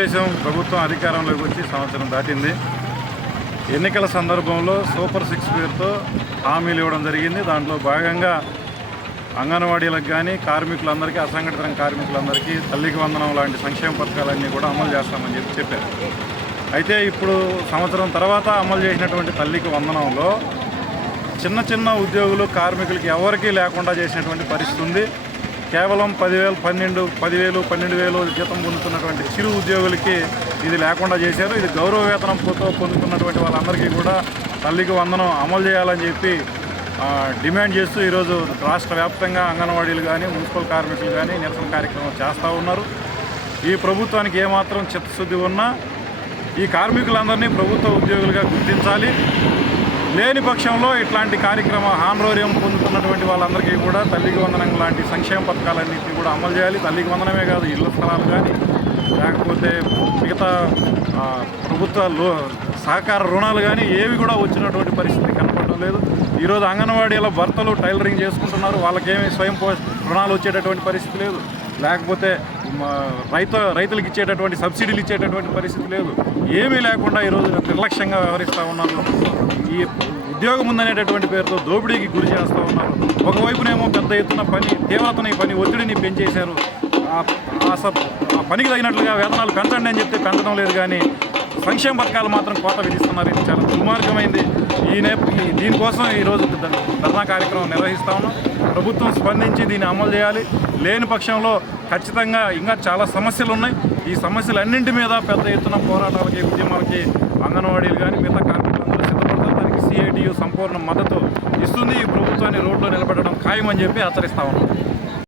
తెలుగుదేశం ప్రభుత్వం అధికారంలోకి వచ్చి సంవత్సరం దాటింది. ఎన్నికల సందర్భంలో సూపర్ సిక్స్ పేరుతో హామీలు ఇవ్వడం జరిగింది. దాంట్లో భాగంగా అంగన్వాడీలకు కానీ కార్మికులందరికీ అసంఘటిత రంగ కార్మికులందరికీ తల్లికి వందనం లాంటి సంక్షేమ పథకాలన్నీ కూడా అమలు చేస్తామని చెప్పి చెప్పారు. అయితే ఇప్పుడు సంవత్సరం తర్వాత అమలు చేసినటువంటి తల్లికి వందనంలో చిన్న చిన్న ఉద్యోగులు కార్మికులకి ఎవరికీ లేకుండా చేసినటువంటి పరిస్థితి ఉంది. కేవలం పదివేలు పన్నెండు పదివేలు పన్నెండు వేలు జీతం పొందుతున్నటువంటి చిరు ఉద్యోగులకి ఇది లేకుండా చేశారు. ఇది గౌరవ వేతనంతో పొందుతున్నటువంటి వాళ్ళందరికీ కూడా తల్లికి వందనం అమలు చేయాలని చెప్పి డిమాండ్ చేస్తూ ఈరోజు రాష్ట్ర వ్యాప్తంగా అంగన్వాడీలు కానీ మున్సిపల్ కార్మికులు కానీ నిరసన కార్యక్రమం చేస్తూ ఉన్నారు. ఈ ప్రభుత్వానికి ఏమాత్రం చిత్తశుద్ధి ఉన్నా ఈ కార్మికులందరినీ ప్రభుత్వ ఉద్యోగులుగా గుర్తించాలి. లేని పక్షంలో ఇట్లాంటి కార్యక్రమ హానరోర్యం పొందుతున్నటువంటి వాళ్ళందరికీ కూడా తల్లికి వందనం లాంటి సంక్షేమ పథకాలన్నింటినీ కూడా అమలు చేయాలి. తల్లికి వందనమే కాదు ఇళ్ళ స్థలాలు కానీ లేకపోతే మిగతా ప్రభుత్వ లో సహకార రుణాలు కానీ ఏవి కూడా వచ్చినటువంటి పరిస్థితి కనపడడం లేదు. ఈరోజు అంగన్వాడీలో భర్తలు టైలరింగ్ చేసుకుంటున్నారు. వాళ్ళకేమీ స్వయం పో రుణాలు వచ్చేటటువంటి పరిస్థితి లేదు. లేకపోతే రైతు రైతులకు ఇచ్చేటటువంటి సబ్సిడీలు ఇచ్చేటటువంటి పరిస్థితి లేదు. ఏమీ లేకుండా ఈరోజు నిర్లక్ష్యంగా వ్యవహరిస్తూ ఉన్నారు. ఈ ఉద్యోగం ఉందనేటటువంటి పేరుతో దోపిడీకి గురి చేస్తూ ఉన్నారు. ఒకవైపునేమో పెద్ద ఎత్తున పని తీవ్రతని పని ఒత్తిడిని పెంచేశారు. ఆ- సబ్- ఆ పనికి తగినట్లుగా వేతనాలు పెంచండి అని చెప్తే పెంచడం లేదు కానీ సంక్షేమ పథకాలు మాత్రం కోత విధిస్తున్నారు. ఇది చాలా దుర్మార్గమైంది. ఈ నేప దీనికోసం ఈరోజు ధర్నా కార్యక్రమం నిర్వహిస్తా ఉన్నాం. ప్రభుత్వం స్పందించి దీన్ని అమలు చేయాలి. లేని పక్షంలో ఖచ్చితంగా ఇంకా చాలా సమస్యలు ఉన్నాయి. ఈ సమస్యలన్నింటి మీద పెద్ద ఎత్తున పోరాటాలకి ఉద్యమాలకి అంగన్వాడీలు కానీ మిగతా కార్మికులందరూ సిద్ధపడతారు. దానికి సిఐటియు సంపూర్ణ మద్దతు ఇస్తుంది. ఈ ప్రభుత్వాన్ని రోడ్లో నిలబెట్టడం ఖాయమని చెప్పి హెచ్చరిస్తా ఉన్నాం.